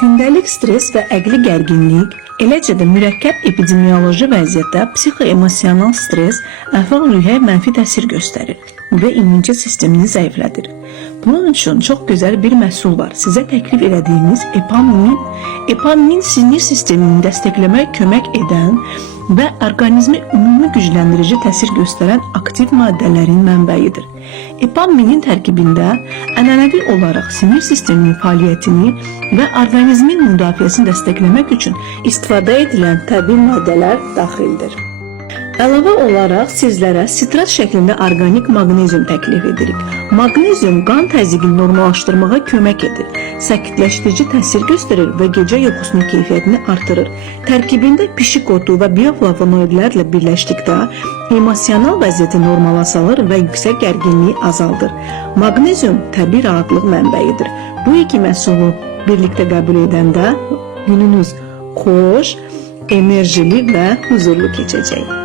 Gündəlik stress və əqli gərginlik, eləcə də mürəkkəb epidemioloji vəziyyətdə psixoemosional stress əfaq lühəyə mənfi təsir göstərir və immunite sistemini zəiflədir. Bunun üçün çox gözəl bir məhsul var. Sizə təklif elədiyimiz Epaminin. Epaminin sinir sistemini dəstəkləməyə kömək edən və orqanizmi ümumi gücləndirici təsir göstərən aktiv maddələrin mənbəyidir. Epaminin tərkibində ənənəvi olaraq sinir sisteminin fəaliyyətini və orqanizmin müdafiəsini dəstəkləmək üçün istifadə edilən təbii maddələr daxildir. Əlavə olaraq sizlərə sitrat şəklində orqanik maqnezium təklif edirik. Maqnezium qan təzyiqini normallaşdırmağa kömək edir, sakitləşdirici təsir göstərir və gecə yuxusunun keyfiyyətini artırır. Tərkibində pişik otu və bioflavonoidlərlə birləşdikdə emosional vəziyyəti normala salır və yüksək gərginliyi azaldır. Maqnezium təbii rahatlıq mənbəyidir. Bu iki məhsulu birlikdə qəbul edəndə gününüz xoş, enerjili və huzurlu keçəcək.